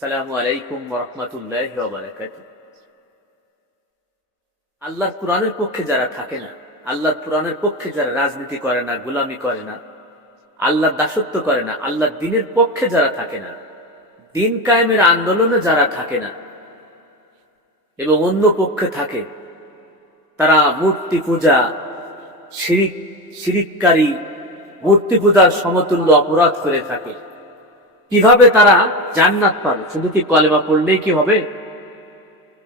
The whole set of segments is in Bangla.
আসসালামু আলাইকুম আল্লাহর পক্ষে যারা থাকে না, আল্লাহর কোরআনের পক্ষে যারা রাজনীতি করে না, গোলামি করে না, আল্লাহর দাসত্ব করে না, আল্লাহর দিনের পক্ষে যারা থাকে না, দিন কায়েমের আন্দোলনে যারা থাকে না, এবং অন্য পক্ষে থাকে, তারা মূর্তি পূজা, শিরিক, শিরিককারী, মূর্তি পূজার সমতুল্য অপরাধ করে থাকে। কীভাবে তারা জান্নাত পাবে? শুধু কি কলেমা পড়লেই কি হবে?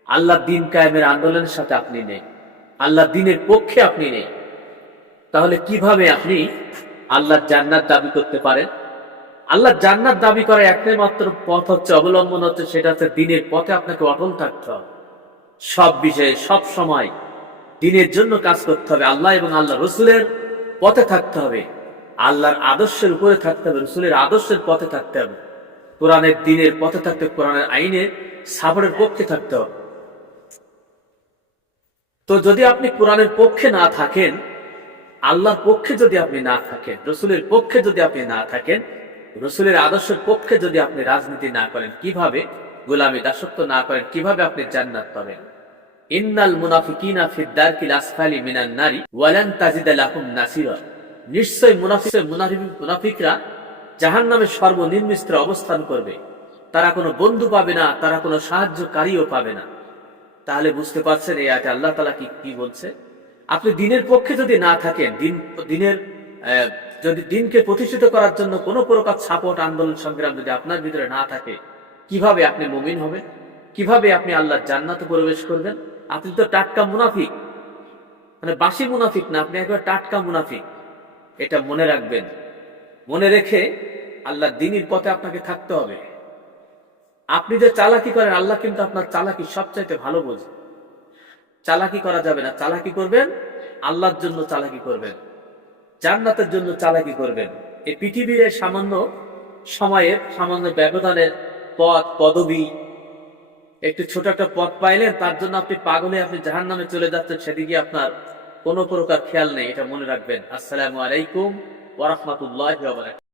আল্লাহ দিন কায়েমের আন্দোলনের সাথে আপনি নেই। আল্লাহ দিনের পক্ষে আপনি নেই। তাহলে কীভাবে আপনি আল্লাহর জান্নাত দাবি করতে পারেন? আল্লাহ জান্নাত দাবি করার একটাই মাত্র পথ হচ্ছে, অবলম্বন হচ্ছে, সেটা হচ্ছে দিনের পথে আপনাকে অটল থাকতে হবে। সব বিষয়ে, সব সময় দিনের জন্য কাজ করতে হবে। আল্লাহ এবং আল্লাহ রসুলের পথে থাকতে হবে। আল্লাহর আদর্শের উপরে থাকতে হবে, রসুলের আদর্শের পথে থাকতে হবে। কোরআনের দিনের পথে থাকতে কোরআনের আইনের সাবরের পক্ষে থাকতে হবে। তো যদি আপনি কোরআনের পক্ষে না থাকেন, আল্লাহর পক্ষে যদি আপনি না থাকেন, রসুলের পক্ষে যদি আপনি না থাকেন, রসুলের আদর্শের পক্ষে যদি আপনি রাজনীতি না করেন, কীভাবে? গোলামি, দাসত্ব না করেন, কীভাবে আপনি জান্নাত পাবেন? ইন্নাল মুনাফিকিনা ফিদ দারকিল আসফালি মিনান নারি, ওয়ালান তাজিদা লাহুম নাসিরা। নিশ্চয় মুনাফিক, মুনাফিক- মুনাফিকরা জাহান্নামের সর্বনিম্ন স্তরে অবস্থান করবে। তারা কোনো বন্ধু পাবে না, তারা কোনো সাহায্যকারীও পাবে না। তাহলে বুঝতে পারছেন এই আয়াতে আল্লাহ তালা কি কি বলছে? আপনি দিনের পক্ষে যদি না থাকেন, দিন, দিনের যদি দিনকে প্রতিষ্ঠিত করার জন্য কোনো প্রকার সাপোর্ট, আন্দোলন, সংগ্রাম যদি আপনার ভিতরে না থাকে, কীভাবে আপনি মুমিন হবেন? কীভাবে আপনি আল্লাহর জান্নাতে প্রবেশ করবেন? আপনি তো টাটকা মুনাফিক। মানে বাসি মুনাফিক না, আপনি একবার টাটকা মুনাফিক। এটা মনে রাখবেন। মনে রেখে আল্লাহ দিনের পথে আপনাকে থাকতে হবে। আপনি যে চালাকি করেন, আল্লাহ কিন্তু আপনার চালাকি সবচাইতে ভালো বোঝে। চালাকি করা যাবে না। চালাকি করবেন, আল্লাহর জন্য চালাকি করবেন। জান্নাতের জন্য চালাকি করবেন। এই পৃথিবীর সামান্য সময়ের, সামান্য ব্যবধানের পথ, পদবি, একটু ছোট একটা পথ পাইলেন, তার জন্য আপনি পাগলে আপনি জাহান নামে চলে যাচ্ছেন, সেদিকে আপনার কোনো প্রকার খেয়াল নেই এটা মনে রাখবেন। আসসালামু আলাইকুম ওরহমতুল্লাহ